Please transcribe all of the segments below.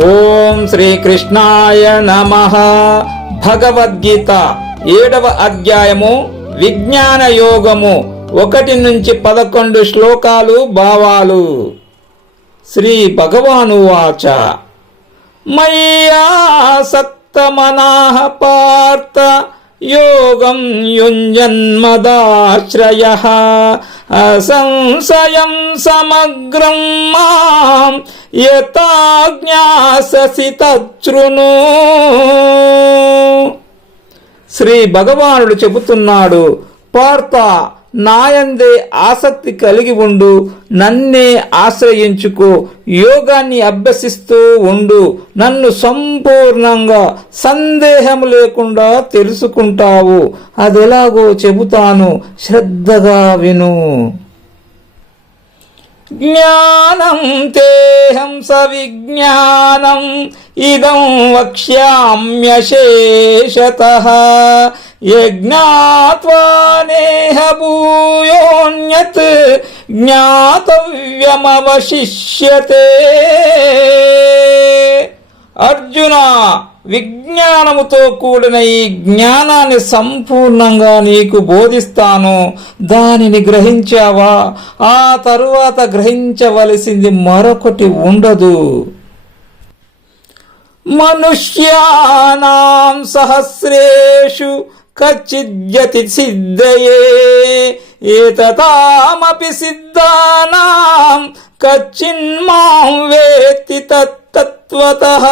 ఓం శ్రీకృష్ణాయ నమః. భగవద్గీత 7వ అధ్యాయము విజ్ఞాన యోగము 1 నుంచి 11 శ్లోకాలు భావాలు. శ్రీ భగవానువాచ మయ్యాసక్తమనః పార్థ యోగం యుంజన్మదాశ్రయః అసంశయం సమగ్రం మాం యథా జ్ఞాససి తచ్ఛృణు. శ్రీ భగవానుడు చెబుతున్నాడు, పార్థ, నాయందే ఆసక్తి కలిగి ఉండు, నన్నే ఆశ్రయించుకో, యోగాన్ని అభ్యసిస్తూ ఉండు, నన్ను సంపూర్ణంగా సందేహం లేకుండా తెలుసుకుంటావు. అదెలాగో చెబుతాను, శ్రద్ధగా విను. జ్ఞానం తేహం సవిజ్ఞానం ఇదం వక్ష్యామ్యశేషతః యజ్ఞాత్వా నేహ భూయోన్యత్ జ్ఞాతవ్యమవశిష్యతే. అర్జున, విజ్ఞానముతో కూడిన ఈ జ్ఞానాన్ని సంపూర్ణంగా నీకు బోధిస్తాను. దానిని గ్రహించావా? ఆ తరువాత గ్రహించవలసింది మరొకటి ఉండదు. మనుష్యానాం సహస్రేషు కచ్చిద్యతి సిద్ధయే ఏతతామపి సిద్ధానాం కచ్చిన్మాం వేత్తి తత్తత్వతః.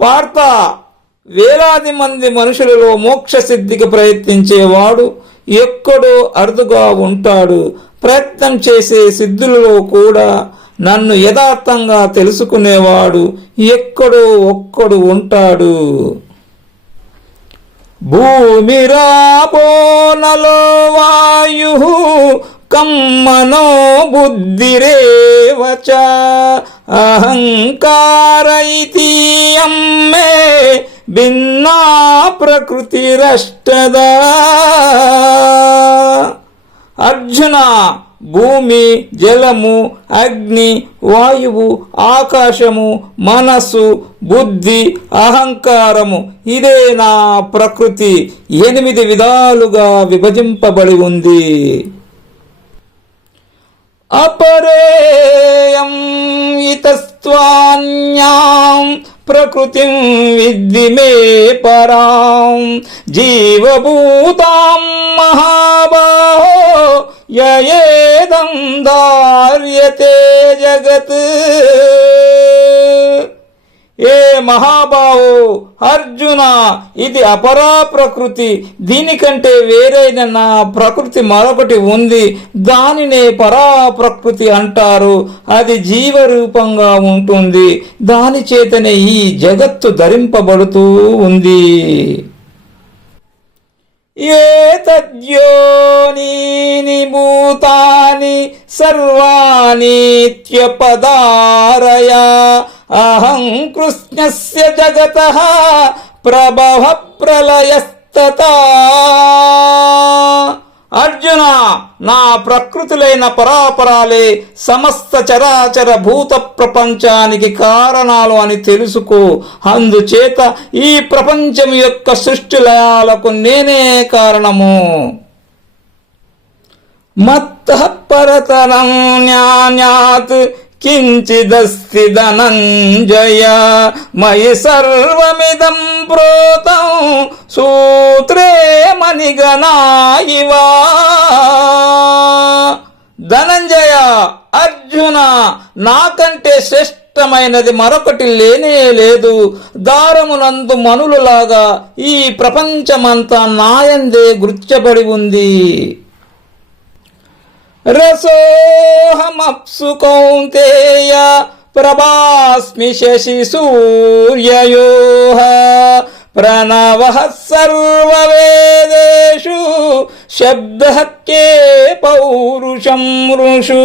పార్థ, వేలాది మంది మనుషులలో మోక్ష సిద్ధికి ప్రయత్నించేవాడు ఎక్కడో అరుదుగా ఉంటాడు. ప్రయత్నం చేసే సిద్ధులలో కూడా నన్ను యథార్థంగా తెలుసుకునేవాడు ఎక్కడో ఒక్కడు ఉంటాడు. భూమిరాపో నలో వాయుః కమ్మనో బుద్ధిరేవ చ అహంకార ఇతీయం మే భిన్నా ప్రకృతిరష్టదా. అర్జున, భూమి, జలము, అగ్ని, వాయువు, ఆకాశము, మనస్సు, బుద్ధి, అహంకారము, ఇదే నా ప్రకృతి 8 విధాలుగా విభజింపబడి ఉంది. అపరేయం ఇతస్త్వాన్యాం ప్రకృతిం విద్ధి మే పరాం జీవభూతాం మహాబాహో యయేదం ధార్యతే జగత్. ఏ మహాబాహో, అర్జున, ఇది అపరా ప్రకృతి. దీనికంటే వేరైన నా ప్రకృతి మరొకటి ఉంది. దానినే పరా ప్రకృతి అంటారు. అది జీవరూపంగా ఉంటుంది. దాని చేతనే ఈ జగత్తు ధరింపబడుతూ ఉంది. ఏతద్యోనీని భూతాని సర్వాణీత్యపదారయ అహం కృష్ణస్య జగతః ప్రభవ ప్రళయస్తతా. అర్జున, నా ప్రకృతులైన పరాపరాలే సమస్త చరాచర భూత ప్రపంచానికి కారణాలు అని తెలుసుకో. అందుచేత ఈ ప్రపంచం యొక్క సృష్టి లయాలకు నేనే కారణము. మత్తః పరతరం న్యాన్యాత్ కించిదస్తి ధనంజయ మయి సర్వమిదం ప్రోతం సూత్రే మణిగణా ఇవ. ధనంజయ, అర్జున, నాకంటే శ్రేష్టమైనది మరొకటి లేనే లేదు. దారమునందు మనులులాగా ఈ ప్రపంచమంతా నాయందే గుర్చబడి ఉంది. రసోహమప్సు కౌంతేయ ప్రభాస్మి శశి సూర్యయోః ప్రణవః సర్వవేదేషు శబ్దః కే పౌరుషం ఋషు.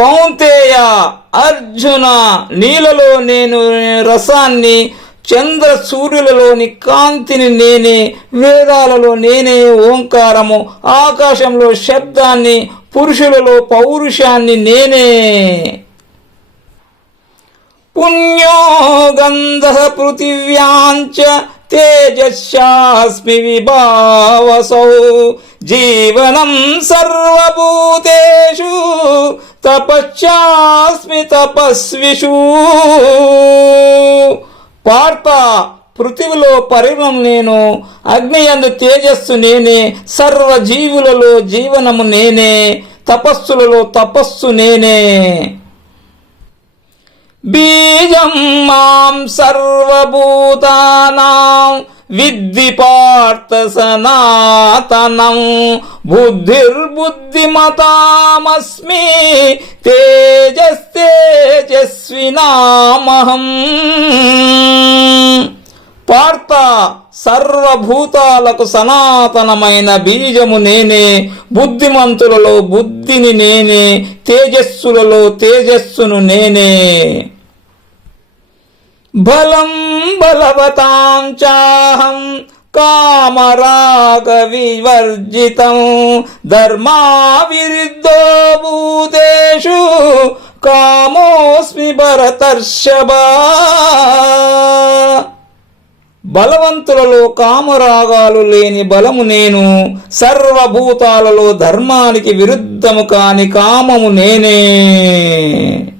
కౌంతేయ, అర్జున, నీలలో నేను రసాన్ని, చంద్ర సూర్యులలోని కాంతిని నేనే, వేదాలలో నేనే ఓంకారము, ఆకాశంలో శబ్దాన్ని, పురుషులలో పౌరుషాన్ని నేనే. పుణ్యో గంధః పృథివ్యాంచ తేజస్యాస్మి విభావసౌ జీవనం సర్వభూతేషు తపశ్చాస్మి తపస్విషు. పార్త, పృథివిలో పరిమళం నేను, అగ్నియందు తేజస్సు నేనే, సర్వజీవులలో జీవనము నేనే, తపస్సులలో తపస్సు నేనే. బీజం మాం సర్వభూతానాం విద్ధి పార్థ సనాతనం బుద్ధిర్బుద్ధిమతామస్మి తేజస్తేజస్వినామహం. పార్థ, సర్వభూతాలకు సనాతనమైన బీజము నేనే, బుద్ధిమంతులలో బుద్ధిని నేనే, తేజస్సులలో తేజస్సును నేనే. బలం బలవతాం చాహం కామరాగ వివర్జితం ధర్మా విరుద్ధో భూతేషు కామోస్మి భరతర్షభ. బలవంతులలో కామరాగాలు లేని బలము నేను, సర్వభూతాలలో ధర్మానికి విరుద్ధము కాని కామము నేనే.